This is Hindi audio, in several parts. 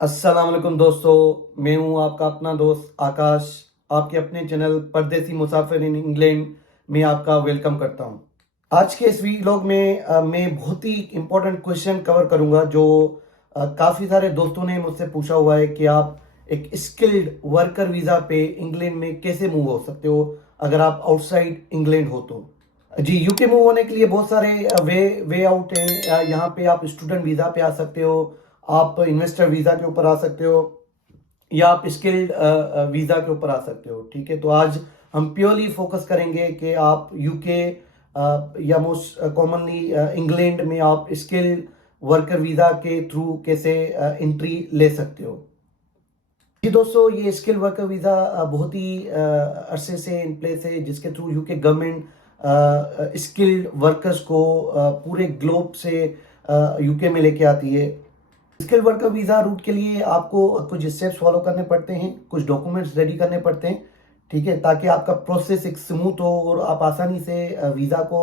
अस्सलाम वालेकुम दोस्तों, मैं हूं आपका अपना दोस्त आकाश। आपके अपने चैनल परदेसी मुसाफिर इन इंग्लैंड में आपका वेलकम करता हूं। आज के इस व्लॉग में मैं बहुत ही इम्पोर्टेंट क्वेश्चन कवर करूंगा जो काफ़ी सारे दोस्तों ने मुझसे पूछा हुआ है कि आप एक स्किल्ड वर्कर वीज़ा पे इंग्लैंड में कैसे मूव हो सकते हो अगर आप आउटसाइड इंग्लैंड हो तो। जी, यूके मूव होने के लिए बहुत सारे वे वे आउट हैं। यहाँ पे आप स्टूडेंट वीज़ा पे आ सकते हो, आप इन्वेस्टर वीज़ा के ऊपर आ सकते हो, या आप स्किल्ड वीज़ा के ऊपर आ सकते हो। ठीक है, तो आज हम प्योरली फोकस करेंगे कि आप यूके या मोस्ट कॉमनली इंग्लैंड में आप स्किल्ड वर्कर वीज़ा के थ्रू कैसे एंट्री ले सकते हो। जी दोस्तों, ये स्किल वर्कर वीज़ा बहुत ही अरसे से इन प्लेस है, जिसके through UK government skilled workers को पूरे ग्लोब से यूके में लेके आती है। स्किल वर्कर वीज़ा रूट के लिए आपको कुछ स्टेप्स फॉलो करने पड़ते हैं, कुछ डॉक्यूमेंट्स रेडी करने पड़ते हैं। ठीक है, ताकि आपका प्रोसेस एक स्मूथ हो और आप आसानी से वीज़ा को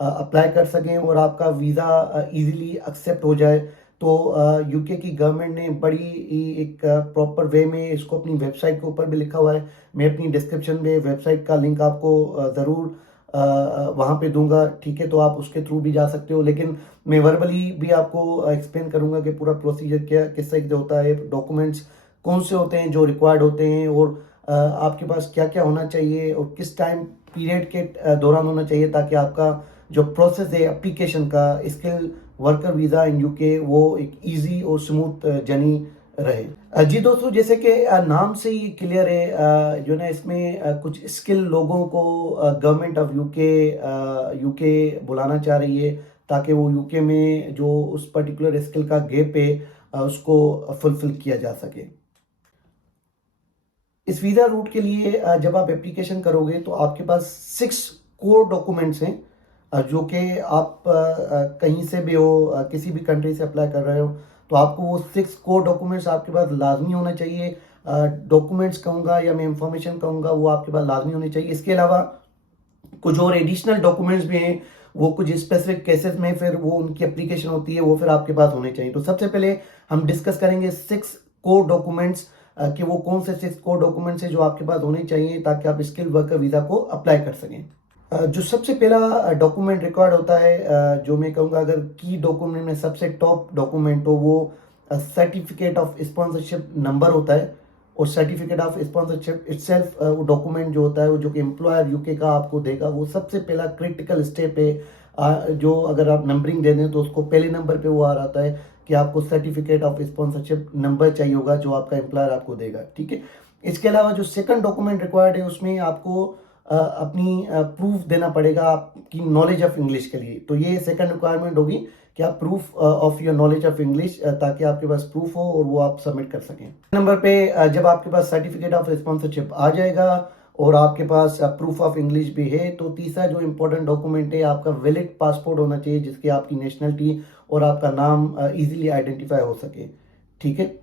अप्लाई कर सकें और आपका वीज़ा इजीली एक्सेप्ट हो जाए। तो यूके की गवर्नमेंट ने बड़ी ही एक प्रॉपर वे में इसको अपनी वेबसाइट के ऊपर भी लिखा हुआ है। मैं अपनी डिस्क्रिप्शन में वेबसाइट का लिंक आपको ज़रूर वहाँ पे दूंगा। ठीक है, तो आप उसके थ्रू भी जा सकते हो, लेकिन मैं वर्बली भी आपको एक्सप्लेन करूंगा कि पूरा प्रोसीजर क्या किस तरीके से होता है, डॉक्यूमेंट्स कौन से होते हैं जो रिक्वायर्ड होते हैं, और आपके पास क्या क्या होना चाहिए और किस टाइम पीरियड के दौरान होना चाहिए, ताकि आपका जो प्रोसेस है एप्लीकेशन का skill worker visa in UK वो एक इजी और स्मूथ जर्नी रहे। जी दोस्तों, जैसे कि नाम से ही क्लियर है, जो ना इसमें कुछ स्किल लोगों को गवर्नमेंट ऑफ यूके यूके बुलाना चाह रही है, ताकि वो यूके में जो उस पर्टिकुलर स्किल का गैप है उसको फुलफिल किया जा सके। इस वीज़ा रूट के लिए जब आप एप्लीकेशन करोगे तो आपके पास 6 कोर डॉक्यूमेंट्स हैं, जो कि आप कहीं से भी हो, किसी भी कंट्री से अप्लाई कर रहे हो, तो आपको वो 6 कोर डॉक्यूमेंट्स आपके पास लाजमी होना चाहिए। डॉक्यूमेंट्स कहूँगा या मैं इंफॉर्मेशन कहूँगा, वो आपके पास लाजमी होनी चाहिए। इसके अलावा कुछ और एडिशनल डॉक्यूमेंट्स भी हैं, वो कुछ स्पेसिफिक केसेस में फिर वो उनकी एप्लीकेशन होती है, वो फिर आपके पास होने चाहिए। तो सबसे पहले हम डिस्कस करेंगे 6 कोर डॉक्यूमेंट्स, कि वो कौन से 6 कोर डॉक्यूमेंट्स हैं जो आपके पास होने चाहिए ताकि आप स्किल वर्कर वीज़ा को अप्लाई कर सकें। जो सबसे पहला डॉक्यूमेंट रिक्वायर्ड होता है, जो मैं कहूँगा अगर की डॉक्यूमेंट में सबसे टॉप डॉक्यूमेंट, तो वो सर्टिफिकेट ऑफ स्पॉन्सरशिप नंबर होता है। और सर्टिफिकेट ऑफ स्पॉन्सरशिप इटसेल्फ वो डॉक्यूमेंट जो होता है, वो जो कि एम्प्लॉयर यूके का आपको देगा, वो सबसे पहला क्रिटिकल स्टेप है। जो अगर आप नंबरिंग दे दें तो उसको पहले नंबर पे वो आ रहा है कि आपको सर्टिफिकेट ऑफ स्पॉन्सरशिप नंबर चाहिए होगा, जो आपका एम्प्लॉयर आपको देगा। ठीक है, इसके अलावा जो सेकंड डॉक्यूमेंट रिक्वायर्ड है, उसमें आपको अपनी प्रूफ देना पड़ेगा आपकी नॉलेज ऑफ इंग्लिश के लिए। तो ये सेकंड रिक्वायरमेंट होगी कि आप proof of your knowledge of English, ताकि आपके पास प्रूफ हो और वो आप सबमिट कर सकें। नंबर पे जब आपके पास सर्टिफिकेट ऑफ स्पॉन्सरशिप आ जाएगा और आपके पास प्रूफ ऑफ इंग्लिश भी है, तो तीसरा जो इंपॉर्टेंट डॉक्यूमेंट है, आपका वैलिड पासपोर्ट होना चाहिए, जिसकी आपकी नेशनलिटी और आपका नाम इजीली आइडेंटिफाई हो सके। ठीक है,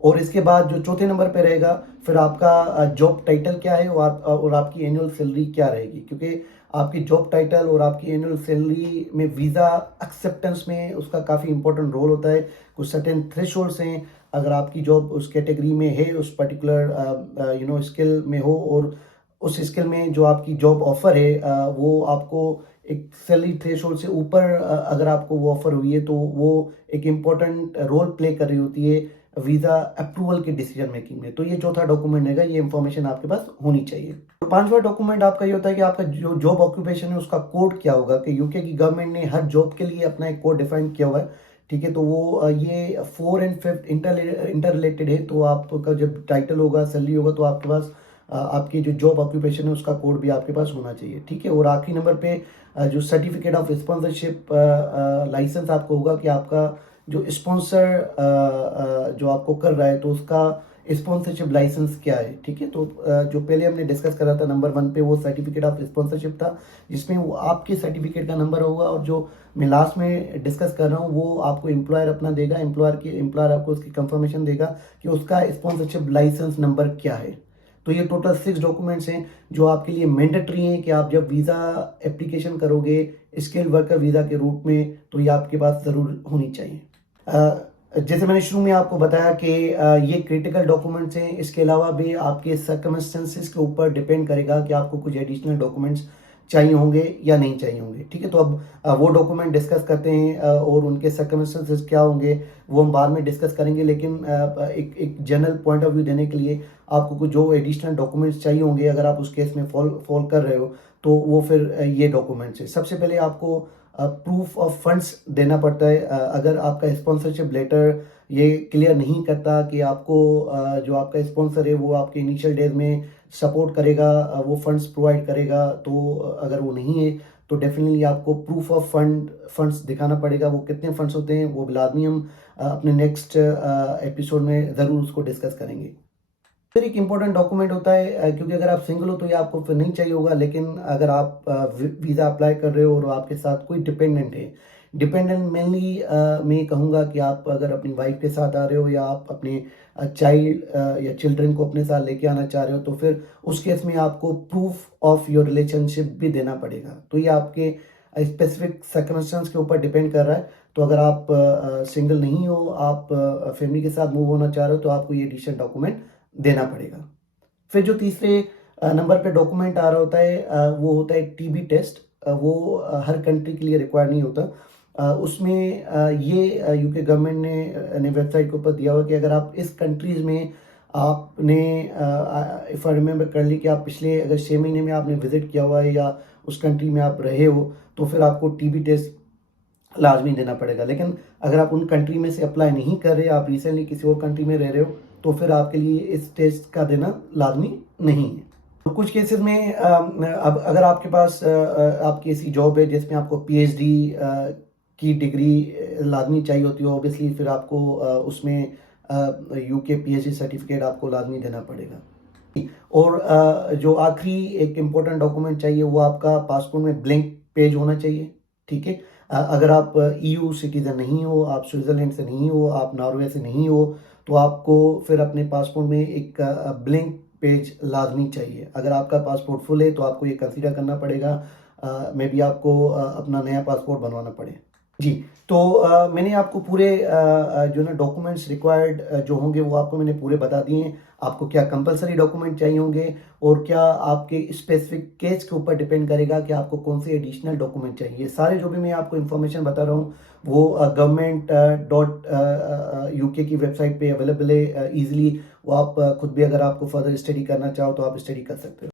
और इसके बाद जो चौथे नंबर पे रहेगा, फिर आपका जॉब टाइटल क्या है और आपकी एनुअल सैलरी क्या रहेगी, क्योंकि आपकी जॉब टाइटल और आपकी एनुअल सैलरी में वीज़ा एक्सेप्टेंस में उसका काफ़ी इंपॉर्टेंट रोल होता है। कुछ सर्टेन थ्रेशोल्ड्स हैं, अगर आपकी जॉब उस कैटेगरी में है, उस पर्टिकुलर स्किल में हो, और उस स्किल में जो आपकी जॉब ऑफर है वो आपको एक सैलरी थ्रेशोल्ड से ऊपर अगर आपको वो ऑफर हुई है, तो वो एक इम्पॉर्टेंट रोल प्ले कर रही होती है वीज़ा अप्रूवल के डिसीजन मेकिंग में। तो ये चौथा डॉक्यूमेंट है, ये इंफॉर्मेशन आपके पास होनी चाहिए। तो पांचवा डॉक्यूमेंट आपका ये होता है कि आपका जो जॉब ऑक्यूपेशन है उसका कोड क्या होगा, कि यूके की गवर्नमेंट ने हर जॉब के लिए अपना एक कोड डिफाइन किया हुआ है। ठीक है, तो वो ये 4 एंड 5 इंटर रिलेटेड है। तो आपका जब टाइटल होगा, सैलरी होगा, तो आपके पास आपकी जो जॉब ऑक्यूपेशन है उसका कोड भी आपके पास होना चाहिए। ठीक है, और आखिरी नंबर पे जो सर्टिफिकेट ऑफ स्पॉन्सरशिप लाइसेंस आपको होगा, कि आपका जो स्पॉन्सर जो आपको कर रहा है, तो उसका स्पॉन्सरशिप लाइसेंस क्या है। ठीक है, तो जो पहले हमने डिस्कस करा था नंबर 1 पे, वो सर्टिफिकेट ऑफ स्पॉन्सरशिप था, जिसमें वो आपके सर्टिफिकेट का नंबर होगा, और जो मैं लास्ट में डिस्कस कर रहा हूँ वो आपको एम्प्लॉयर अपना देगा। एम्प्लॉयर आपको उसकी कंफर्मेशन देगा कि उसका स्पॉन्सरशिप लाइसेंस नंबर क्या है। तो ये टोटल 6 डॉक्यूमेंट्स हैं जो आपके लिए मैंडेटरी हैं, कि आप जब वीज़ा एप्लीकेशन करोगे स्किल वर्कर वीज़ा के रूट में, तो ये आपके पास ज़रूर होनी चाहिए। जैसे मैंने शुरू में आपको बताया कि ये क्रिटिकल डॉक्यूमेंट्स हैं, इसके अलावा भी आपके सर्कमस्टेंसेस के ऊपर डिपेंड करेगा कि आपको कुछ एडिशनल डॉक्यूमेंट्स चाहिए होंगे या नहीं चाहिए होंगे। ठीक है, तो अब वो डॉक्यूमेंट डिस्कस करते हैं और उनके सर्कमस्टेंसेस क्या होंगे वो हम बाद में डिस्कस करेंगे, लेकिन एक जनरल पॉइंट ऑफ व्यू देने के लिए आपको कुछ जो एडिशनल डॉक्यूमेंट्स चाहिए होंगे अगर आप उस केस में फॉल कर रहे हो तो वो फिर ये डॉक्यूमेंट्स है। सबसे पहले आपको प्रूफ ऑफ फंड्स देना पड़ता है। अगर आपका स्पॉन्सरशिप लेटर ये क्लियर नहीं करता कि आपको जो आपका स्पॉन्सर है वो आपके इनिशियल डेज में सपोर्ट करेगा, वो फंड्स प्रोवाइड करेगा, तो अगर वो नहीं है तो डेफिनेटली आपको प्रूफ ऑफ फंड्स दिखाना पड़ेगा। वो कितने फंड्स होते हैं वो लाजमी हम अपने नेक्स्ट एपिसोड में ज़रूर उसको डिस्कस करेंगे। फिर एक इम्पोर्टेंट डॉक्यूमेंट होता है, क्योंकि अगर आप सिंगल हो तो ये आपको फिर नहीं चाहिए होगा, लेकिन अगर आप वीज़ा अप्लाई कर रहे हो और आपके साथ कोई डिपेंडेंट है, डिपेंडेंट मेनली मैं ये कहूँगा कि आप अगर अपनी वाइफ के साथ आ रहे हो या आप अपने चाइल्ड या चिल्ड्रन को अपने साथ लेके आना चाह रहे हो तो फिर उस केस में आपको प्रूफ ऑफ योर रिलेशनशिप भी देना पड़ेगा। तो ये आपके स्पेसिफिक सर्कमस्टेंस के ऊपर डिपेंड कर रहा है। तो अगर आप सिंगल नहीं हो, आप फैमिली के साथ मूव होना चाह रहे हो तो आपको ये एडिशनल डॉक्यूमेंट देना पड़ेगा। फिर जो तीसरे नंबर पे डॉक्यूमेंट आ रहा होता है वो होता है टीबी टेस्ट। वो हर कंट्री के लिए रिक्वायर नहीं होता। उसमें ये यूके गवर्नमेंट ने वेबसाइट के ऊपर दिया हुआ कि अगर आप इस कंट्रीज़ में आपने इफ़ आई रिमेंबर करली कि आप पिछले अगर 6 महीने में आपने विज़िट किया हुआ है या उस कंट्री में आप रहे हो तो फिर आपको टीबी टेस्ट लाजमी देना पड़ेगा। लेकिन अगर आप उन कंट्री में से अप्लाई नहीं कर रहे, आप रिसेंटली किसी और कंट्री में रह रहे हो तो फिर आपके लिए इस टेस्ट का देना लाजमी नहीं है। तो कुछ केसेस में अब अगर आपके पास आपकी ऐसी जॉब है जिसमें आपको पीएचडी की डिग्री लाजमी चाहिए होती है, ऑब्वियसली फिर आपको उसमें यूके पीएचडी सर्टिफिकेट आपको लाजमी देना पड़ेगा। और जो आखिरी एक इम्पोर्टेंट डॉक्यूमेंट चाहिए वो आपका पासपोर्ट में ब्लैंक पेज होना चाहिए। ठीक है, अगर आप ईयू सिटीज़न नहीं हो, आप स्विट्ज़रलैंड से नहीं हो, आप नॉर्वे से नहीं हो, तो आपको फिर अपने पासपोर्ट में एक ब्लैंक पेज लाजमी चाहिए। अगर आपका पासपोर्ट फुल है तो आपको ये कंसीडर करना पड़ेगा, मे बी आपको अपना नया पासपोर्ट बनवाना पड़े। जी, तो मैंने आपको पूरे जो ना डॉक्यूमेंट्स रिक्वायर्ड जो होंगे वो आपको मैंने पूरे बता दिए हैं। आपको क्या कंपलसरी डॉक्यूमेंट चाहिए होंगे और क्या आपके स्पेसिफिक केस के ऊपर डिपेंड करेगा कि आपको कौन से एडिशनल डॉक्यूमेंट चाहिए। ये सारे जो भी मैं आपको इन्फॉर्मेशन बता रहा हूँ वो गवर्नमेंट डॉट यूके की वेबसाइट पे अवेलेबल है ईजिली। वो आप खुद भी अगर आपको फर्दर स्टडी करना चाहो तो आप स्टडी कर सकते हो।